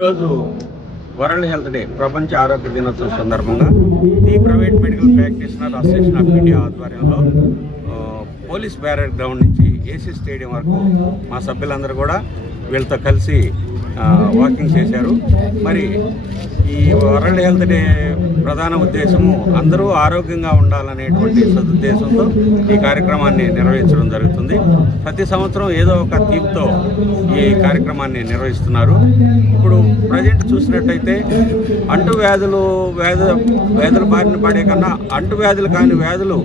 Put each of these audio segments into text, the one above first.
ఈరోజు world health day ప్రపంచ ఆరోగ్య దినోత్సవం సందర్భంగా the private medical practitioner association of India ఆధ్వర్యంలో పోలీస్ బ్యారెడ్ గ్రౌండ్ నుంచి ఏసీ స్టేడియం వరకు మా సభ్యులందరూ కూడా వీళ్ళతో కలిసి వాకింగ్ చేశారు. మరి ఈ వరల్డ్ హెల్త్ డే ప్రధాన ఉద్దేశము అందరూ ఆరోగ్యంగా ఉండాలనేటువంటి సదుద్దేశంతో ఈ కార్యక్రమాన్ని నిర్వహించడం జరుగుతుంది. ప్రతి సంవత్సరం ఏదో ఒక థీమ్తో ఈ కార్యక్రమాన్ని నిర్వహిస్తున్నారు. ఇప్పుడు ప్రజెంట్ చూసినట్టయితే అంటువ్యాధులు వ్యాధుల బారిన పడే కన్నా అంటువ్యాధులు కాని వ్యాధులు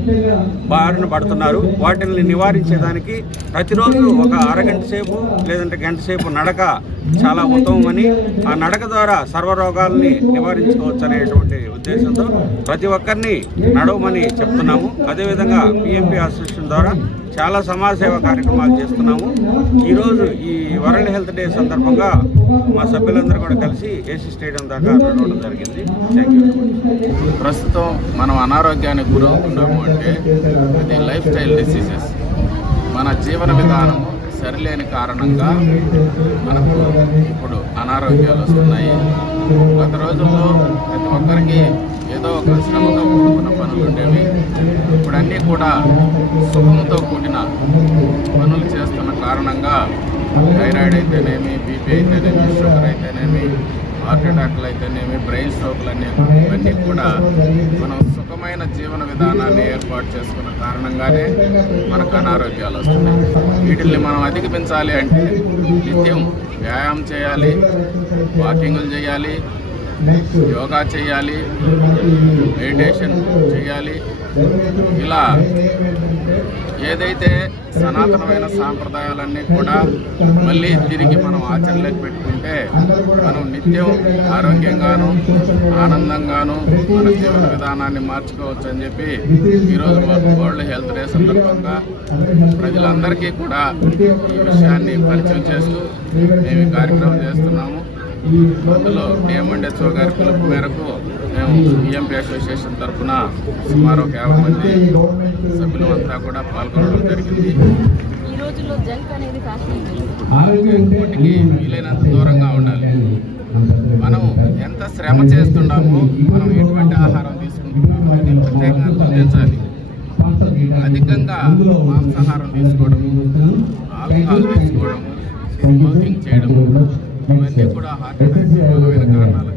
బారిన పడుతున్నారు. వాటిని నివారించేదానికి ప్రతిరోజు ఒక అరగంట సేపు లేదంటే గంట సేపు నడక చాలా ఉత్తమమని, ఆ నడక ద్వారా సర్వరోగాల్ని నివారించుకోవచ్చు అనేటువంటి ఉద్దేశంతో ప్రతి ఒక్కరిని నడవమని చెప్తున్నాము. అదేవిధంగా పిఎంపి అసోసియేషన్ ద్వారా చాలా సమాజ సేవ కార్యక్రమాలు చేస్తున్నాము. ఈరోజు ఈ వరల్డ్ హెల్త్ డే సందర్భంగా మా సభ్యులందరూ కూడా కలిసి ఏసీ స్టేడియం దాకా నడవడం జరిగింది. Thank you. ప్రస్తుతం మనం అనారోగ్యానికి గురవుతున్నాము అంటే అది లైఫ్ స్టైల్ డిసీజెస్. మన జీవన విధానం సరిలేని కారణంగా మనకు ఇప్పుడు అనారోగ్యాలు వస్తున్నాయి. గత రోజుల్లో ప్రతి ఒక్కరికి ఏదో ఒక శ్రమతో కూడుకున్న పనులు ఉండేవి. ఇప్పుడు అన్నీ కూడా సుఖంతో కూడిన పనులు చేస్తున్న కారణంగా థైరాయిడ్ అయితేనేమి, బీపీ అయితేనేమి, షుగర్ అయితేనేమి, హార్ట్ అటాక్లు అయితేనేమి, బ్రెయిన్ స్ట్రోక్లు ఇవన్నీ కూడా మనం సుఖమైన జీవన విధానాన్ని ఏర్పాటు చేసుకున్న కారణంగానే మనకు అనారోగ్యాలు వస్తున్నాయి. వీటిల్ని మనం అధిగమించాలి అంటే నిత్యం వ్యాయామం చేయాలి, వాకింగ్లు చేయాలి, యోగా చేయాలి, మెడిటేషన్ చేయాలి. ఇలా ఏదైతే సనాతనమైన సాంప్రదాయాలన్నీ కూడా మళ్ళీ తిరిగి మనం ఆచరణలోకి పెట్టుకుంటే మనం నిత్యం ఆరోగ్యంగాను ఆనందంగాను మన జీవన విధానాన్ని మార్చుకోవచ్చు అని చెప్పి ఈరోజు వరల్డ్ హెల్త్ డే సందర్భంగా ప్రజలందరికీ కూడా ఈ విషయాన్ని పరిచయం చేస్తూ మేము ఈ కార్యక్రమం చేస్తున్నాము. అందులో డిఎంఎండ్హెచ్ఓ గారి పిలుపు మేరకు మేము పిఎంపి అసోసియేషన్ తరఫున సుమారు 50 మంది సభ్యులంతా కూడా పాల్గొనడం జరిగింది. ఇంకోటికి వీలైనంత దూరంగా ఉండాలి. మనం ఎంత శ్రమ చేస్తున్నామో మనం ఎటువంటి ఆహారం తీసుకుంటున్నామో అనేది ప్రత్యేకంగా గుర్తించాలి. అధికంగా మాంసాహారం తీసుకోవడము, ఆల్కహాల్ తీసుకోవడము, స్మోకింగ్ చేయడము ఇవన్నీ కూడా హార్ట్ అటాక్ ప్రధానమైన కారణాలు.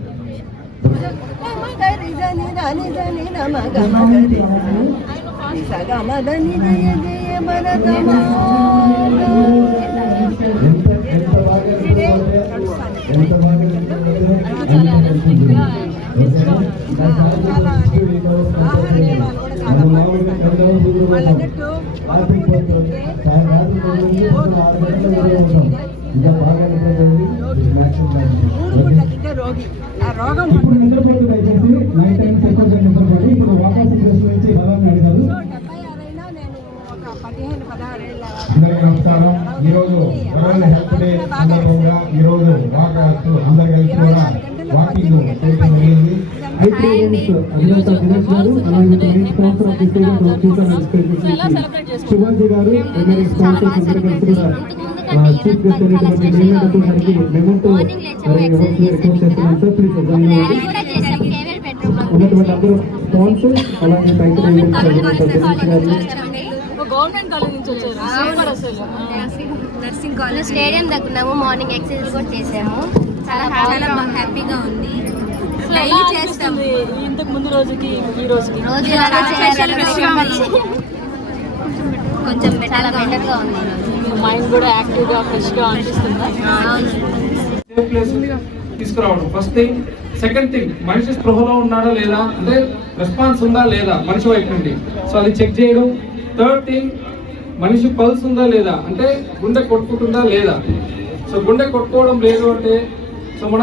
రోగి ఆ రోగం ఇప్పుడు నిద్రపోతు దయచేసి 9 times ఎక్కువగా నిద్రపోయి ఇప్పుడు వాకాసింగ్ చేసి వచ్చి బలాన్ని అడిగారు. 76 అయినా నేను ఒక 15-16 ఏళ్ళ. అందరికీ నమస్కారం. ఈరోజు వరల్డ్ హెల్త్ డే సందర్భంగా ఈరోజు వాకాస్తు అందరు కలిసి కూడా వాకింగ్ చేయడం జరిగింది. శివాజీ గారు చీఫ్ గెస్ట్ అయినటువంటి మేమంటూ గారికి మెమోంటో రిక్వెస్ట్ చేస్తున్నాం సార్. ప్లీజ్ ఉన్నటువంటి అందరూ స్పాన్సర్ అలాగే నర్సింగ్ కాలేజ్ స్టేడియం దగ్గర మార్నింగ్ ఎక్సర్సైజ్ కూడా చేసాము. చాలా హ్యాపీగా ఉంది. చేస్తాము ఇంతకు ముందు రోజుకి ఈ రోజుకి కొంచెం చాలా బెటర్గా ఉంది. మైండ్ కూడా యాక్టివ్గా ఫ్రెష్గా అనిపిస్తుంది. తీసుకురావడం ఫస్ట్ థింగ్. సెకండ్ థింగ్, మనిషి స్పృహలో ఉన్నాడా లేదా అంటే రెస్పాన్స్ ఉందా లేదా మనిషి వైపు నుండి, సో అది చెక్ చేయడం. థర్డ్ థింగ్, మనిషి పల్స్ ఉందా లేదా అంటే గుండె కొట్టుకుంటుందా లేదా. సో గుండె కొట్టుకోవడం లేదు అంటే సో మన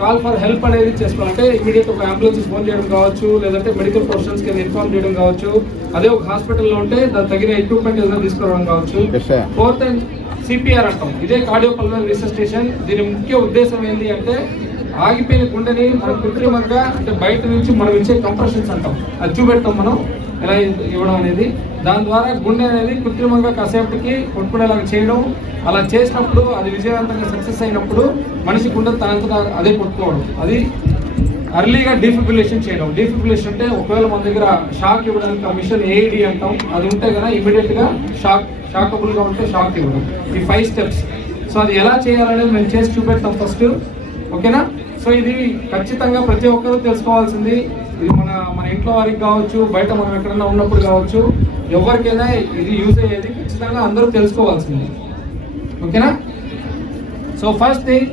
కాల్ ఫర్ హెల్ప్ అనేది చేసుకోవాలి. అంటే ఇమీడియట్ ఒక అంబులెన్స్ ఫోన్ చేయడం కావచ్చు, లేదంటే మెడికల్ ప్రొఫెషనల్స్ కి ఇన్ఫార్మ్ చేయడం కావచ్చు. అదే ఒక హాస్పిటల్లో ఉంటే దానికి తగిన ఎక్విప్మెంట్ ఏదైనా తీసుకురావడం కావచ్చు. ఫోర్త్ అండ్ సిపిఆర్ అంటాం, ఇదే కార్డియోపల్మనరీ రిససిటేషన్. దీని ముఖ్య ఉద్దేశం ఏంటి అంటే ఆగిపోయిన గుండెని మనం కృత్రిమంగా అంటే బయట నుంచి మనం ఇచ్చే కంప్రెషన్స్ అంటాం, అది చూపెడతాం మనం. ఎలా ఇవ్వడం అనేది, దాని ద్వారా గుండె అనేది కృత్రిమంగా కాసేపటికి కొట్టుకునేలాగా చేయడం. అలా చేసినప్పుడు అది విజయవంతంగా సక్సెస్ అయినప్పుడు మనిషి గుండె తనంతట అదే కొట్టుకోవడం, అది అర్లీగా డీఫిబ్రిలేషన్ చేయడం. డీఫిబ్రిలేషన్ అంటే ఒకవేళ మన దగ్గర షాక్ ఇవ్వడానికి ఆ మిషన్ ఏఈడి అంటాం, అది ఉంటే కదా ఇమీడియట్గా షాకబుల్గా ఉంటే షాక్ ఇవ్వడం. ఈ 5 స్టెప్స్. సో అది ఎలా చేయాలనేది మేము చేసి చూపెడతాం ఫస్ట్, ఓకేనా? సో ఇది ఖచ్చితంగా ప్రతి ఒక్కరూ తెలుసుకోవాల్సింది. ఇది మన ఇంట్లో వారికి కావచ్చు, బయట మనం ఎక్కడన్నా ఉన్నప్పుడు కావచ్చు, ఎవరికైనా ఇది యూజ్ అయ్యేది, ఖచ్చితంగా అందరూ తెలుసుకోవాల్సింది, ఓకేనా? సో ఫస్ట్ థింగ్,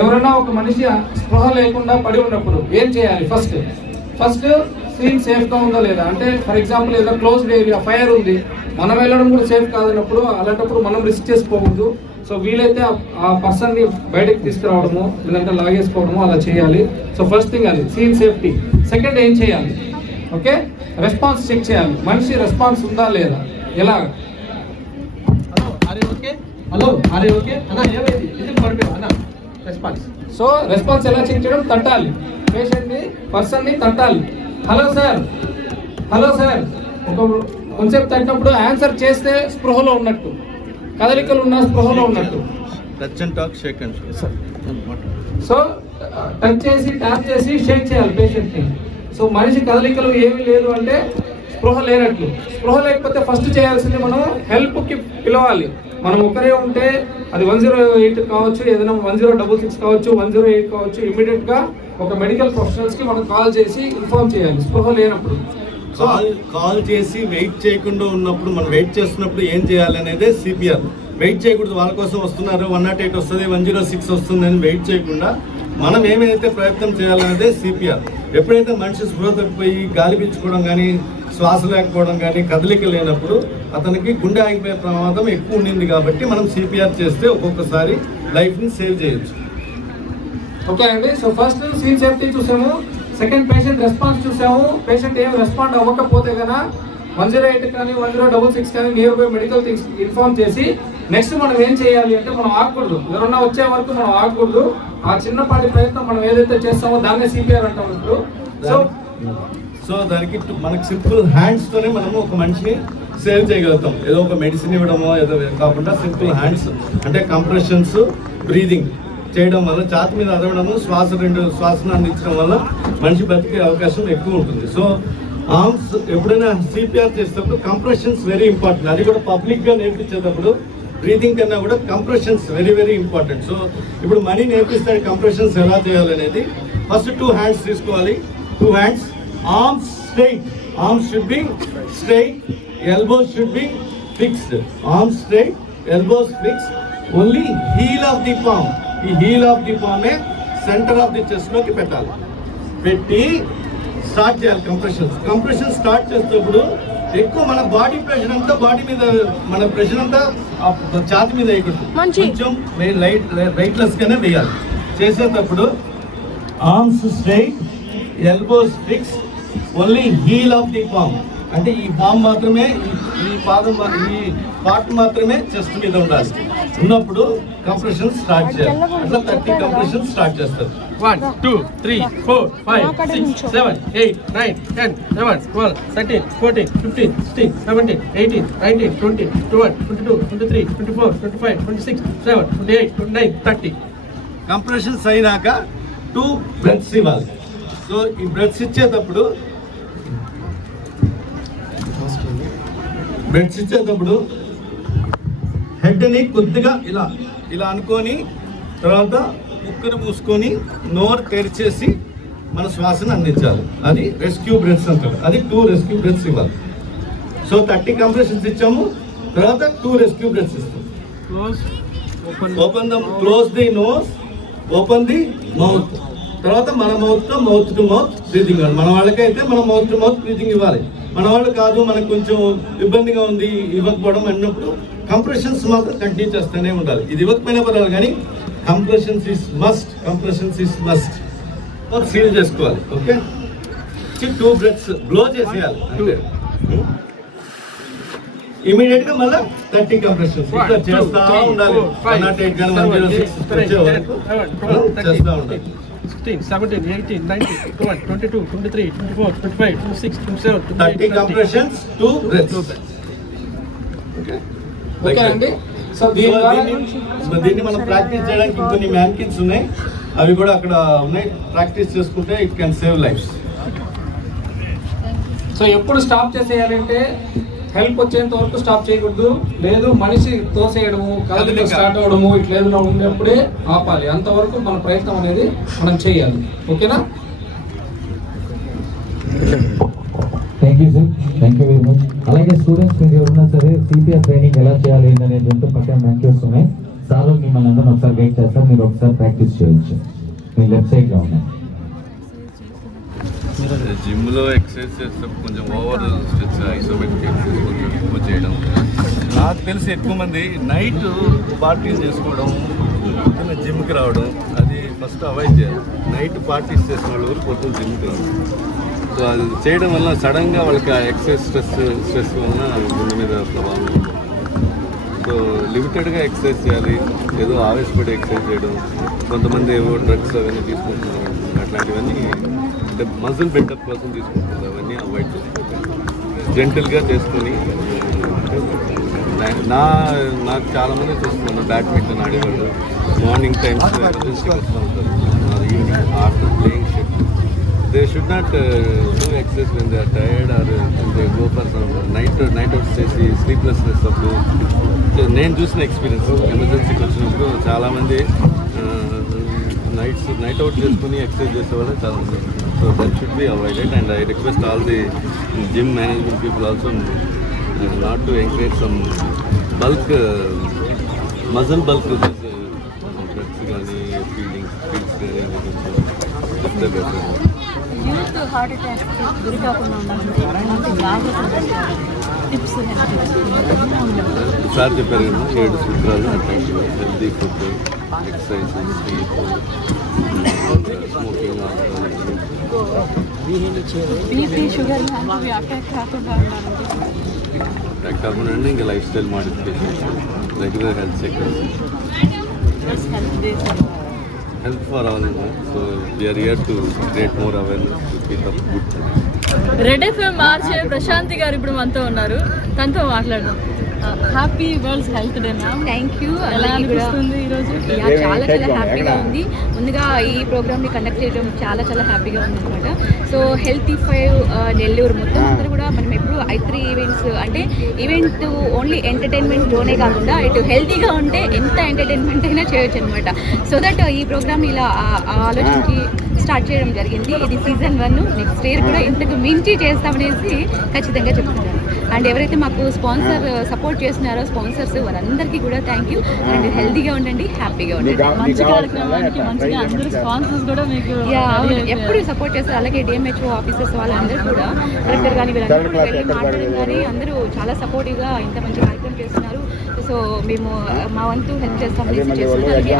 ఎవరైనా ఒక మనిషి స్పృహ లేకుండా పడి ఉన్నప్పుడు ఏం చేయాలి? ఫస్ట్ సీన్ సేఫ్గా ఉందా లేదా, అంటే ఫర్ ఎగ్జాంపుల్ ఏదైనా క్లోజ్డ్ ఏరియా, ఫైర్ ఉంది, మనం వెళ్ళడం కూడా సేఫ్ కాదన్నప్పుడు అలాంటప్పుడు మనం రిస్క్ చేసుకోకూడదు. సో వీలైతే ఆ పర్సన్ని బయటకు తీసుకురావడము లేదంటే లాగేసుకోవడము అలా చేయాలి. సో ఫస్ట్ థింగ్ అది సీన్ సేఫ్టీ. సెకండ్ ఏం చేయాలి? ఓకే, రెస్పాన్స్ చెక్ చేయాలి. మనిషి రెస్పాన్స్ ఉందా లేదా, ఎలా? సో రెస్పాన్స్ ఎలా చెక్ చేయడం? తట్టాలి, పేషెంట్ని పర్సన్ని తట్టాలి. హలో సార్ ఒక కొంచెంసేపు తట్టినప్పుడు ఆన్సర్ చేస్తే స్పృహలో ఉన్నట్టు, కదలికలు ఉన్న స్పృహలో ఉన్నట్టు. Touch and talk, shake and so touch చేసి ట్యాప్ చేసి షేక్ చేయాలి పేషెంట్ని. సో మనిషి కదలికలు ఏమీ లేదు అంటే స్పృహ లేనట్లు. స్పృహ లేకపోతే ఫస్ట్ చేయాల్సింది మనం హెల్ప్కి పిలవాలి. మనం ఒకరే ఉంటే అది 108 కావచ్చు, ఏదైనా 1066 కావచ్చు, 108 కావచ్చు, ఇమీడియట్గా ఒక మెడికల్ ప్రొఫెషనల్స్కి మనం కాల్ చేసి ఇన్ఫార్మ్ చేయాలి స్పృహ లేనప్పుడు. కాల్ చేసి వెయిట్ చేయకుండా ఉన్నప్పుడు, మనం వెయిట్ చేస్తున్నప్పుడు ఏం చేయాలి అనేది సిపిఆర్. వెయిట్ చేయకూడదు, వాళ్ళ కోసం వస్తున్నారు, 108 వస్తుంది, 106 వస్తుంది అని వెయిట్ చేయకుండా మనం ఏమైతే ప్రయత్నం చేయాలనేదే సిపిఆర్. ఎప్పుడైతే మనిషి స్పృహ తప్పిపోయి గాలి పీల్చుకోవడం కానీ, శ్వాస లేకపోవడం కానీ, కదలిక లేనప్పుడు అతనికి గుండె ఆగిపోయే ప్రమాదం ఎక్కువ ఉండింది. కాబట్టి మనం సిపిఆర్ చేస్తే ఒక్కొక్కసారి లైఫ్ని సేవ్ చేయొచ్చు. ఓకే అండి. సో ఫస్ట్ సీన్ సేఫ్టీ చూసాము, సెకండ్ పేషెంట్ రెస్పాన్స్ చూసాము. పేషెంట్ ఏం రెస్పాండ్ అవ్వకపోతే కనుక 108 కానీ 1066 కానీ near by medical things inform చేసి నెక్స్ట్ మనం ఏం చేయాలి అంటే మనం ఆగకూడదు. ఎవరన్నా వచ్చే వరకు మనం ఆగకూడదు. ఆ చిన్నపాటి ప్రయత్నం మనం ఏదైతే చేస్తామో దాన్నే సిపిఆర్ అంటాం ఇప్పుడు. సో దానికి మనకి సింపుల్ హ్యాండ్స్తోనే మనము ఒక మనిషిని సేవ్ చేయగలుగుతాం. ఏదో ఒక మెడిసిన్ ఇవ్వడమో ఏదో కాకుండా సింపుల్ హ్యాండ్స్ అంటే కంప్రెషన్స్, బ్రీదింగ్ చేయడం వల్ల, ఛాతి మీద అదవడము, శ్వాసను అందించడం వల్ల మనిషి బతికే అవకాశం ఎక్కువ ఉంటుంది. సో ఆర్మ్స్ ఎప్పుడైనా సిపిఆర్ చేసేటప్పుడు కంప్రెషన్స్ వెరీ ఇంపార్టెంట్. అది కూడా పబ్లిక్గా నేర్పించేటప్పుడు బ్రీతింగ్ కన్నా కూడా compressions very very important. So ఇప్పుడు మనీ నేర్పిస్తాడు కంప్రెషన్స్ ఎలా చేయాలనేది. ఫస్ట్ 2 హ్యాండ్స్ తీసుకోవాలి. 2 hands, arms straight, arms should be straight, elbows should be fixed. Arms straight, elbows fixed, only heel of the palm. ఈ హీల్ ఆఫ్ ది పామే centre of the chest లోకి పెట్టాలి. పెట్టి స్టార్ట్ చేయాలి compression start చేసేటప్పుడు ఎక్కువ మన బాడీ ప్రెషర్ అంతా బాడీ మీద, మన ప్రెషర్ అంతా ఛాతి మీద వేయకూడదు, కొంచెం వెయిట్లెస్ గానే వేయాలి. చేసేటప్పుడు arms straight, elbows fix, only heel of the palm. అంటే ఈ పామ్ మాత్రమే, ఈ పాదం, ఈ పార్ట్ మాత్రమే చెస్ట్ మీద ఉండాలి. ఉన్నప్పుడు కంప్రెషన్ స్టార్ట్ చేయాలి. అట్లా 30 కంప్రెషన్ స్టార్ట్ చేస్తారు. 1 2 3 4 5 6 7 8 9 10 11 12 13 14 15 16 17 18 19 20 21 22 23 24 25 26 27 28 29 30. కంప్రెషన్స్ అయినాక 2 బ్రెత్స్ ఇవ్వాలి. సో ఈ బ్రెత్స్ ఇచ్చేటప్పుడు హెడ్ని కొద్దిగా ఇలా ఇలా అనుకొని, తర్వాత ముక్కును మూసుకొని నోరు తెరిచేసి మన శ్వాసను అందించాలి. అది రెస్క్యూ బ్రెత్స్ అంటారు. అది 2 రెస్క్యూ బ్రెత్స్ ఇవ్వాలి. సో 30 కంప్రెషన్స్ ఇచ్చాము, తర్వాత 2 రెస్క్యూ బ్రెత్స్ ఇస్తాం. Close the nose, open the mouth. తర్వాత మన మౌత్ టు మౌత్ బ్రీతింగ్ ఇవ్వాలి. మన వాళ్ళకైతే మనం మౌత్ టు మౌత్ బ్రీతింగ్ ఇవ్వాలి. మన వాళ్ళు కాదు, మనకు కొంచెం ఇబ్బందిగా ఉంది ఇవ్వకపోవడం అన్నప్పుడు కంప్రెషన్స్ మాత్రం కంటిన్యూ చేస్తూనే ఉండాలి. ఇది ఇవ్వకపోయినా పర్వాలి, కానీ కంప్రెషన్స్ ఇస్ మస్ట్. సీల్ చేసుకోవాలి. ఓకే, 2 బ్రెత్స్ బ్లో చేసేయాలి. ఇమీడియట్ గా మళ్ళీ 30 కంప్రెషన్స్ ఇట్లా చేస్తా ఉండాలి. 108 కానీ 106 వచ్చే వరకు చేస్తూ ఉండాలి. 16, 17, 18, 19, 21, 22, 23, 24, 25, 26, 27, 28, 30 compressions, 2 breaths. Okay. ఓకే అండి. సో దీన్ని మనం ప్రాక్టీస్ చేయడానికి కొన్ని మ్యాన్కిన్స్ ఉన్నాయి, అవి కూడా అక్కడ ఉన్నాయి. ప్రాక్టీస్ చేసుకుంటే it can save lives. So ఎప్పుడు స్టాప్ చేసేయాలంటే హెల్ప్ వచ్చేంత వరకు స్టాప్ చేయకూడదు. లేదు మనిషి తోసేయడము, కదలిక స్టార్ట్ అవ్వడము ఇట్లా ఏదైనా ఉన్నప్పుడే ఆపాలి. అంతవరకు మన ప్రయత్నం అనేది మనం చేయాలి. ఓకేనా? Thank you sir, thank you very much. అలాగే స్టూడెంట్స్ మీరు ఎవరున్నా సరే సిపిఆర్ ట్రైనింగ్ ఎలా చేయాలి అనేది ఉంటే పక్కన మ్యాన్క్యూస్ ఉన్నాయి. సార్ మిమ్మల్ని అందరూ ఒకసారి గైడ్ చేస్తారు, మీరు ఒకసారి ప్రాక్టీస్ చేయొచ్చు. మీ లెఫ్ట్ సైడ్లో ఉన్నాయి. జిమ్లో ఎక్సర్సైజ్ చేసేటప్పుడు కొంచెం ఓవర్ స్ట్రెచ్ ఐసోమెట్రిక్ ఎక్సర్సైజ్ కొంచెం ఎక్కువ చేయడం. నాకు తెలిసి ఎక్కువ మంది నైట్ పార్టీలు చేసుకోవడం, పొద్దున్న జిమ్కి రావడం, అది ఫస్ట్ అవాయిడ్ చేయాలి. నైట్ పార్టీస్ చేసిన వాళ్ళు పొద్దున్న జిమ్కి రావడం. సో అది చేయడం వల్ల సడన్గా వాళ్ళకి ఆ ఎక్సర్సైజ్ స్ట్రెస్ వలన గుండె మీద ప్రభావం ఉంటుంది. సో లిమిటెడ్గా ఎక్సర్సైజ్ చేయాలి, ఏదో ఆవేశపడి ఎక్సర్సైజ్ చేయడం. కొంతమంది ఏవో డ్రగ్స్ అవన్నీ తీసుకుంటున్నారు, అట్లాంటివన్నీ అంటే మజిల్ బిల్డప్ కోసం తీసుకుంటున్నారు, అవన్నీ అవాయిడ్ చేసుకోవాలి. జెంటల్గా చేసుకొని నాకు చాలామంది చూస్తున్నాను బ్యాడ్మింటన్ ఆడేవాళ్ళు మార్నింగ్ టైమ్స్ వస్తూ ఉంటారు, evening after playing shift. They should not do exercise when they are tired or when they go for some night out చేసి స్లీప్లెస్నెస్ అప్పుడు. నేను చూసిన ఎక్స్పీరియన్స్ ఎమర్జెన్సీకి వచ్చినప్పుడు చాలామంది నైట్ అవుట్ చేసుకుని ఎక్సర్సైజ్ చేసేవాళ్ళు చాలామంది. So that should be avoided and I request all the gym management people also not to encourage some bulk muscle bulk drugs కానీ ఫీల్డ్స్ కానీ కొంచెం యూత్ హార్ట్ అటాక్ గురి కాకుండా ఉండాలంటే ఎలాంటి జాగ్రత్తలు టిప్స్ సార్ చెప్పారు కదా 7 సూత్రాలు అట్లాంటివి. Healthy food, exercise, sleep, smoking, BP sugar లాంటివి అటాక్ కాకుండా ఉండాలంటే అటాక్ కాకుండా ఇంకా life style modifications, regular health checkups, help for all. So we are here to create more awareness to keep up good. Red FM RJ Prashanti garu ఇప్పుడు మనతో ఉన్నారు, తనతో మాట్లాడదాం. Happy world health day ma'am. Thank you. ఎలా అనిపిస్తుంది ఈరోజు? చాలా చాలా హ్యాపీగా ఉంది. ముందుగా ఈ ప్రోగ్రామ్ని కండక్ట్ చేయడం చాలా చాలా హ్యాపీగా ఉంది అనమాట. సో హెల్తీ 5 నెల్లూరు మొత్తం అందరూ కూడా మనం ఎప్పుడు I3 ఈవెంట్స్ అంటే ఈవెంట్ ఓన్లీ ఎంటర్టైన్మెంట్లోనే కాకుండా ఇటు హెల్తీగా ఉంటే ఎంత ఎంటర్టైన్మెంట్ అయినా చేయొచ్చు అనమాట. సో దట్ ఈ ప్రోగ్రామ్ ఇలా ఆలోచించి స్టార్ట్ చేయడం జరిగింది. ఇది సీజన్ 1. నెక్స్ట్ ఇయర్ కూడా ఇంతకు మించి చేస్తామనేసి ఖచ్చితంగా చెప్తున్నాను. అండ్ ఎవరైతే మాకు సపోర్ట్ చేస్తున్నారో స్పాన్సర్స్ వాళ్ళందరికీ కూడా థ్యాంక్ యూ. అండ్ హెల్తీగా ఉండండి, హ్యాపీగా ఉండండి. మంచి కార్యక్రమానికి మంచిగా అందరూ స్పాన్సర్స్ కూడా మీకు ఎప్పుడు సపోర్ట్ చేస్తారు. అలాగే డిఎంహెచ్ఓ ఆఫీసర్స్ వాళ్ళందరూ కూడా కలెక్టర్ కానీ వీళ్ళందరూ కూడా వెళ్ళి మాట్లాడడం కానీ అందరూ చాలా సపోర్టివ్గా ఇంత మంచి కార్యక్రమం చేస్తున్నారు. సో మేము మా వంతు హెల్ప్ చేస్తామనేసి చేస్తున్నారు. అలాగే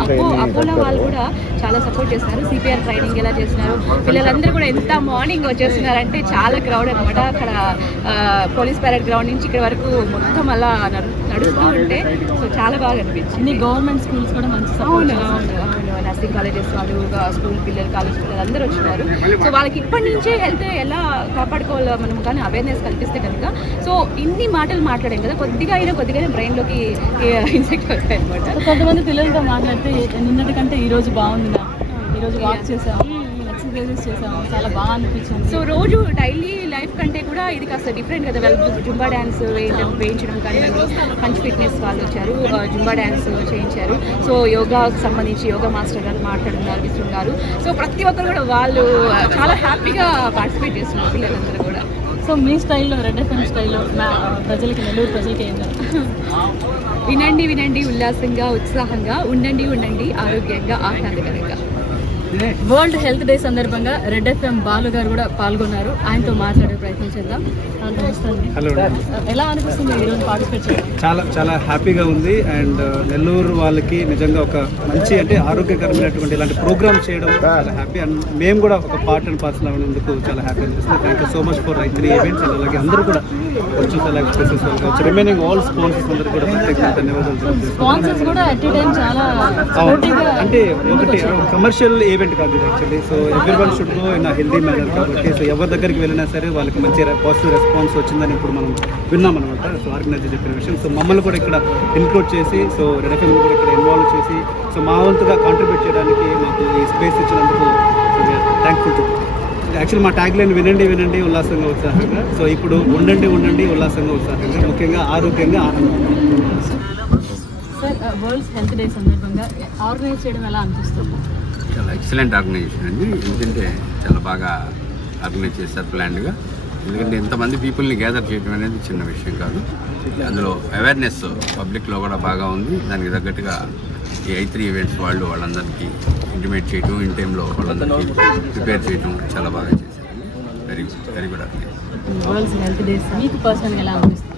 అపోలో వాళ్ళు కూడా చాలా సపోర్ట్ చేస్తున్నారు. సిపిఆర్ ట్రైనింగ్ ఎలా చేస్తున్నారు, పిల్లలందరూ కూడా ఎంత మార్నింగ్ వచ్చేస్తున్నారంటే చాలా క్రౌడ్ అనమాట. అక్కడ పోలీస్ పరేడ్ గ్రౌండ్ నుంచి ఇక్కడ వరకు మొత్తం అలా నడుస్తూ ఉంటే సో చాలా బాగా అనిపించింది. గవర్నమెంట్ స్కూల్స్ కూడా మంచి అవును, నర్సింగ్ కాలేజెస్ వాళ్ళు, స్కూల్ పిల్లలు, కాలేజ్ పిల్లలు అందరూ వచ్చినారు. సో వాళ్ళకి ఇప్పటి నుంచే హెల్త్ ఎలా కాపాడుకోవాలో మనం కానీ అవేర్నెస్ కల్పిస్తే కనుక సో ఇన్ని మాటలు మాట్లాడాం కదా కొద్దిగానే బ్రెయిన్లోకి ఇన్సెక్ట్ అవుతాయి అనమాట. కొంతమంది పిల్లలతో మాట్లాడితే నిన్నటి కంటే ఈరోజు బాగుంది, ఈరోజు వాక్ చేసాము, ఎక్సర్సైజెస్ చేసాము, చాలా బాగా అనిపించింది. సో రోజు డైలీ లైఫ్ కంటే కూడా ఇది కాస్త డిఫరెంట్ కదా. జుంబా డ్యాన్స్ వేయించడం కానీ పంచ్ ఫిట్నెస్ వాళ్ళు వచ్చారు, జుంబా డ్యాన్స్ చేయించారు. సో యోగాకు సంబంధించి యోగా మాస్టర్ గారు మాట్లాడుతున్నారు, విశ్వం గారు. సో ప్రతి ఒక్కరు కూడా వాళ్ళు చాలా హ్యాపీగా పార్టిసిపేట్ చేస్తున్నారు పిల్లలందరూ కూడా. సో మీ స్టైల్లో, రెడ్ ఎఫ్ఎం స్టైల్లో ప్రజలకి, నెల్లూరు ప్రజలకి ఏం వినండి ఉల్లాసంగా, ఉత్సాహంగా ఉండండి ఆరోగ్యంగా, ఆహ్లాదకరంగా. వరల్డ్ హెల్త్ డే సందర్భంగా రెడ్ ఎఫ్ఎం బాలు గారు కూడా పాల్గొన్నారు. ఆయనతో మాట్లాడే ప్రయత్నం చేద్దాం. హలో, ఎలా అనిపిస్తుంది ఈరోజు పార్టిసిపేట్ చేయడం? చాలా హ్యాపీగా ఉంది. అండ్ నెల్లూరు వాళ్ళకి నిజంగా ఒక మంచి అంటే ఆరోగ్యకరమైనటువంటి ఇలాంటి ప్రోగ్రామ్ చేయడం చాలా హ్యాపీ. అండ్ మేము కూడా ఒక పార్ట్ అండ్ పార్సల్ అవ్వనందుకు చాలా హ్యాపీ అనిపిస్తుంది. Thank you so much for I3 events. And అలాగే అందరూ కూడా కొంచెం లైఫ్ స్పేసెస్ కావచ్చు, రిమైనింగ్ ఆల్ స్పాన్సర్స్ అందరూ కూడా ప్రత్యేకంగా ధన్యవాదాలు. స్పాన్సర్స్ కూడా అట్ ఏ టైం చాలా అంటే ఒకటి కమర్షియల్ ఈవెంట్ కాదు ఇది actually. So every one should go in healthy manner కాబట్టి సో ఎవరి దగ్గరికి వెళ్ళినా సరే వాళ్ళకి మంచి పాజిటివ్ రెస్పాన్స్ వచ్చిందని ఇప్పుడు మనం విన్నాం అనమాట. సో ఆర్గనైజర్ చెప్పిన విషయం. సో మమ్మల్ని కూడా ఇక్కడ ఇన్క్లూడ్ చేసి సో రెడ్ ఎఫ్ఎం కూడా ఇక్కడ ఇన్వాల్వ్ చేసి సో మా వంతుగా కాంట్రిబ్యూట్ చేయడానికి మాకు ఈ స్పేస్ ఇచ్చినందుకు థ్యాంక్ఫుల్ టు. యాక్చువల్లీ మా ట్యాగ్ లైన్ వినండి వినండి ఉల్లాసంగా ఉత్సాహంగా. సో ఇప్పుడు ఉండండి ఉండండి ఉల్లాసంగా ఉత్సాహంగా, ముఖ్యంగా ఆరోగ్యంగా ఆనందంగా. సార్ వరల్డ్ హెల్త్ డే సందర్భంగా ఆర్గనైజ్ చేయడం ఎలా అనిపిస్తుంది? చాలా ఎక్సలెంట్ ఆర్గనైజేషన్ అండి. ఎందుకంటే చాలా బాగా ఆర్గనైజ్ చేశారు ప్లాన్డ్గా. ఎందుకంటే ఎంతమంది పీపుల్ని గ్యాదర్ చేయడం అనేది చిన్న విషయం కాదు. అందులో అవేర్నెస్ పబ్లిక్లో కూడా బాగా ఉంది. దానికి తగ్గట్టుగా ఈ I3 ఈవెంట్స్ వాళ్ళందరికీ ఇంటిమేట్ చేయడం, ఇన్ టైంలో వాళ్ళందరికీ ప్రిపేర్ చేయడం చాలా బాగా చేశారండి. Very good organization. World health day మీకు పర్సనల్గా ఎలా అనిపిస్తుంది?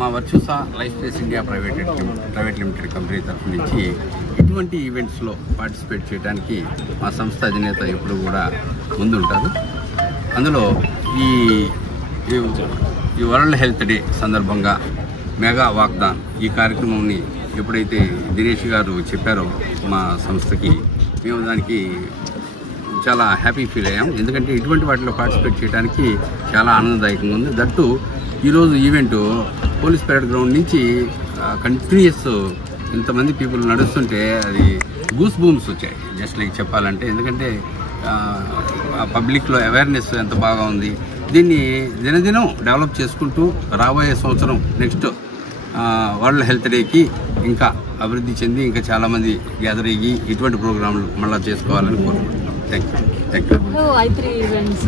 మా Virtusa life space India private limited company తరఫు నుంచి ఇటువంటి ఈవెంట్స్లో పార్టిసిపేట్ చేయడానికి మా సంస్థ అధినేత ఎప్పుడు కూడా ముందుంటారు. అందులో ఈ వరల్డ్ హెల్త్ డే సందర్భంగా మెగా వాగ్దాన్ ఈ కార్యక్రమంని ఎప్పుడైతే దినేష్ గారు చెప్పారో మా సంస్థకి, మేము దానికి చాలా హ్యాపీ ఫీల్ అయ్యాం. ఎందుకంటే ఇటువంటి వాటిలో పార్టిసిపేట్ చేయడానికి చాలా ఆనందదాయకంగా ఉంది. దట్టు ఈరోజు ఈవెంట్ పోలీస్ పెరేడ్ గ్రౌండ్ నుంచి కంటిన్యూస్ ఇంతమంది పీపుల్ నడుస్తుంటే అది గూస్ బూమ్స్ వచ్చాయి, జస్ట్ లైక్ చెప్పాలంటే. ఎందుకంటే పబ్లిక్లో అవేర్నెస్ ఎంత బాగా ఉంది. దీన్ని దినదినం డెవలప్ చేసుకుంటూ రాబోయే సంవత్సరం నెక్స్ట్ వరల్డ్ హెల్త్ డేకి ఇంకా అభివృద్ధి చెంది ఇంకా చాలామంది గ్యాదర్ అయ్యి ఇటువంటి ప్రోగ్రాంలు మళ్ళీ చేసుకోవాలని కోరుకుంటున్నాం. Thank you. I3 ఈవెంట్స్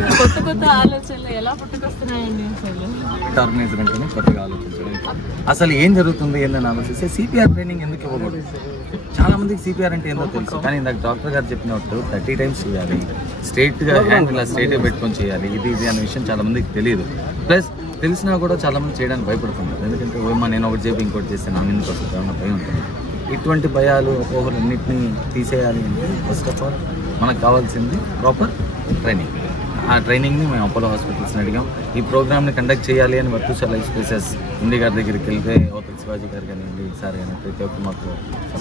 కొత్త ఆలోచనలు ఎలా పుట్టుకొస్తున్నాయండి? ఆర్గనైజ్మెంట్ కొత్తగా ఆలోచించడం, అసలు ఏం జరుగుతుంది ఏందని ఆలోచిస్తే CPR ట్రైనింగ్ ఎందుకు ఇవ్వకూడదు? చాలా మందికి CPR అంటే ఏందో తెలుసు, కానీ ఇందాక డాక్టర్ గారు చెప్పినట్టు 30 times చేయాలి, స్ట్రైట్గా హ్యాండ్ ఇలా స్ట్రైట్గా పెట్టుకొని చేయాలి, ఇది అనే విషయం చాలా మందికి తెలియదు. ప్లస్ తెలిసినా కూడా చాలామంది చేయడానికి భయపడుతున్నారు. ఎందుకంటే నేను ఒకటి చెప్పి ఇంకోటి చేస్తే నా మీద వస్తుంది అన్న భయం ఉంటుంది. ఇటువంటి భయాలు అన్నింటినీ తీసేయాలి అంటే ఫస్ట్ ఆఫ్ ఆల్ మనకు కావాల్సింది ప్రాపర్ ట్రైనింగ్. ఆ ట్రైనింగ్ని మేము అపోలో హాస్పిటల్స్ని అడిగాం. ఈ ప్రోగ్రామ్ని కండక్ట్ చేయాలి అని వర్చుసా లైఫ్ స్పేసెస్ ఇండి గారి దగ్గరికి వెళ్తే అవతల శివాజీ గారు కానివ్వండి, సార్ కానీ ప్రతి ఒక్కరు మాకు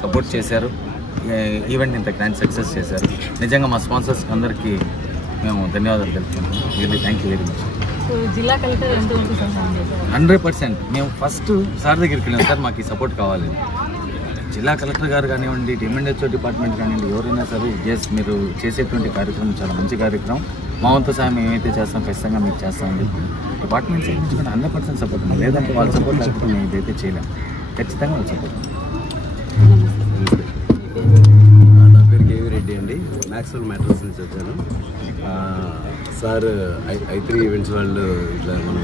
సపోర్ట్ చేశారు. ఈవెంట్ ఇంత గ్రాండ్ సక్సెస్ చేశారు. నిజంగా మా స్పాన్సర్స్ అందరికీ మేము ధన్యవాదాలు తెలుపుకుంటాం. Thank you very much. జిల్లా కలెక్టర్ ఎంతవరకు సహాయం చేశారు? 100%. మేము ఫస్ట్ సార్ దగ్గరికి వెళ్ళాం, సార్ మాకు ఈ సపోర్ట్ కావాలి. జిల్లా కలెక్టర్ గారు కానివ్వండి, MNHO డిపార్ట్మెంట్ కానివ్వండి, ఎవరైనా సరే ఎస్ మీరు చేసేటువంటి కార్యక్రమం చాలా మంచి కార్యక్రమం, మా వంతు సాయం ఏమైతే చేస్తాం ఖచ్చితంగా మీకు చేస్తామని చెప్పి డిపార్ట్మెంట్స్ నుంచి 100% సపోర్ట్ ఉంది. లేదంటే వాళ్ళ సపోర్ట్ లేకపోతే మేము ఇదైతే చేయలేం. ఖచ్చితంగా వాళ్ళు సపోర్ట్. నా పేరు కేవీ రెడ్డి అండి, మ్యాక్స్వెల్ మ్యాట్రస్ నుంచి వచ్చాను. సార్ I3 ఈవెంట్స్ వాళ్ళు మనం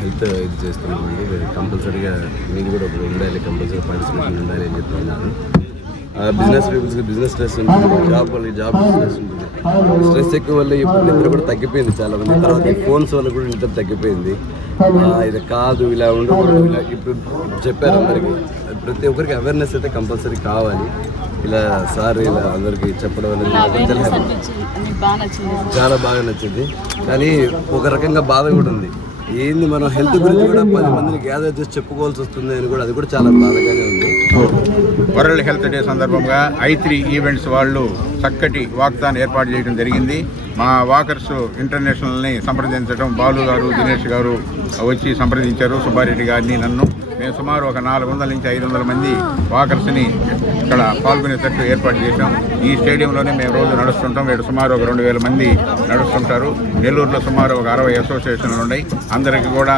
హెల్త్ ఇది చేస్తున్నామండి. కంపల్సరీగా మీరు కూడా ఒకటి ఉండాలి, కంపల్సరీ పార్టిసిపేషన్ ఉండాలి అని చెప్తున్నారు. బిజినెస్ పీపుల్స్కి బిజినెస్ స్ట్రెస్ ఉంటుంది, జాబ్ స్ట్రెస్ ఉంటుంది. స్ట్రెస్ ఎక్కువ వల్ల ఇప్పుడు నిద్ర కూడా తగ్గిపోయింది చాలా మంది. తర్వాత ఈ ఫోన్స్ వల్ల కూడా నిద్ర తగ్గిపోయింది. ఇది కాదు ఇలా ఉండకూడదు, ఇలా ఇప్పుడు చెప్పారు అందరికీ. ప్రతి ఒక్కరికి అవేర్నెస్ అయితే కంపల్సరీ కావాలి. ఇలా సార్ ఇలా అందరికీ చెప్పడం అనేది చాలా బాగా నచ్చింది. కానీ ఒక రకంగా బాధ కూడా ఉంది. ఏంది మనం హెల్త్ గురించి కూడా 10 మందిని గ్యాదర్ చేసి చెప్పుకోవాల్సి వస్తుంది అని కూడా, అది కూడా చాలా బాధగానే ఉంది. వరల్డ్ హెల్త్ డే సందర్భంగా I3 ఈవెంట్స్ వాళ్ళు చక్కటి వాగ్దాన్ ఏర్పాటు చేయడం జరిగింది. మా వాకర్స్ ఇంటర్నేషనల్ని సంప్రదించడం, బాలు గారు, దినేష్ గారు వచ్చి సంప్రదించారు, సుబ్బారెడ్డి గారిని, నన్ను. మేము సుమారు ఒక 400 నుంచి 500 మంది వాకర్స్ని ఇక్కడ పాల్గొనేటట్టు ఏర్పాటు చేశాం. ఈ స్టేడియంలోనే మేము రోజు నడుస్తుంటాం. ఇక్కడ సుమారు ఒక 2000 మంది నడుస్తుంటారు. నెల్లూరులో సుమారు ఒక 60 అసోసియేషన్లు ఉన్నాయి. అందరికీ కూడా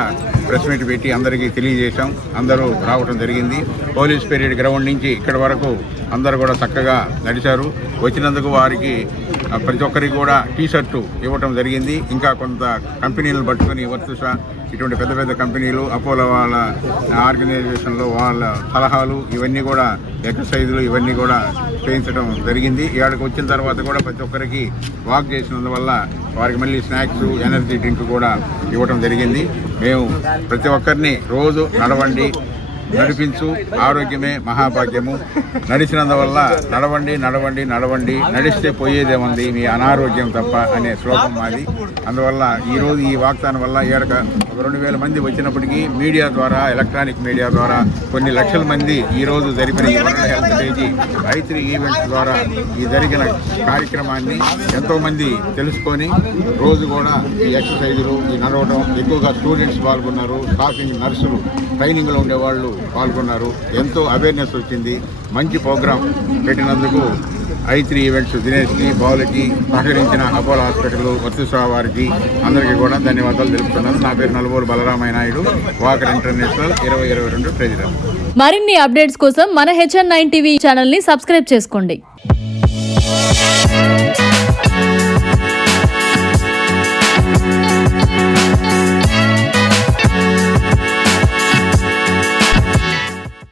ప్రెస్ మీట్ పెట్టి అందరికీ తెలియజేశాం. అందరూ రావడం జరిగింది. పోలీస్ పెరేడ్ గ్రౌండ్ నుంచి ఇక్కడ వరకు అందరూ కూడా చక్కగా నడిచారు. వచ్చినందుకు వారికి ప్రతి ఒక్కరికి కూడా టీ-షర్టు ఇవ్వటం జరిగింది. ఇంకా కొంత కంపెనీలను పట్టుకొని వర్చుసా ఇటువంటి పెద్ద పెద్ద కంపెనీలు, అపోలో వాళ్ళ ఆర్గనైజేషన్లో వాళ్ళ సలహాలు ఇవన్నీ కూడా, ఎక్సర్సైజులు ఇవన్నీ కూడా చేయించడం జరిగింది. ఇక్కడికి వచ్చిన తర్వాత కూడా ప్రతి ఒక్కరికి వాక్ చేసినందువల్ల వారికి మళ్ళీ స్నాక్స్, ఎనర్జీ డ్రింక్ కూడా ఇవ్వడం జరిగింది. మేము ప్రతి ఒక్కరిని రోజు నడవండి, నడిపించు, ఆరోగ్యమే మహాభాగ్యము. నడిచినందువల్ల నడవండి నడవండి నడవండి, నడిస్తే పోయేదేముంది మీ అనారోగ్యం తప్ప అనే శ్లోకం మాది. అందువల్ల ఈరోజు ఈ వాగ్దానం వల్ల ఏడక 2,000 మంది వచ్చినప్పటికీ మీడియా ద్వారా, ఎలక్ట్రానిక్ మీడియా ద్వారా కొన్ని లక్షల మంది ఈరోజు జరిపిన ఈ వరల్డ్ హెల్త్ డేకి I3 ఈవెంట్స్ ద్వారా ఈ జరిగిన కార్యక్రమాన్ని ఎంతోమంది తెలుసుకొని రోజు కూడా ఈ ఎక్సర్సైజులు, ఈ నడవడం, ఎక్కువగా స్టూడెంట్స్ పాల్గొన్నారు, స్టాఫింగ్, నర్సులు, ట్రైనింగ్లో ఉండేవాళ్ళు పాల్గొన్నారు. ఎంతో అవేర్నెస్ వచ్చింది. మంచి ప్రోగ్రాం పెట్టినందుకు I3 ఈవెంట్స్ దినేష్కి, బాలుకి, సహకరించిన అపోలో హాస్పిటల్, వర్తిసా వారికి అందరికీ కూడా ధన్యవాదాలు తెలుపుతున్నాను. నా పేరు Nalubolu Balaramaiah Naidu, walker international 2022 president. మరిన్ని అప్డేట్స్ కోసం మన HN9 టీవీ ఛానల్ని సబ్స్క్రైబ్ చేసుకోండి.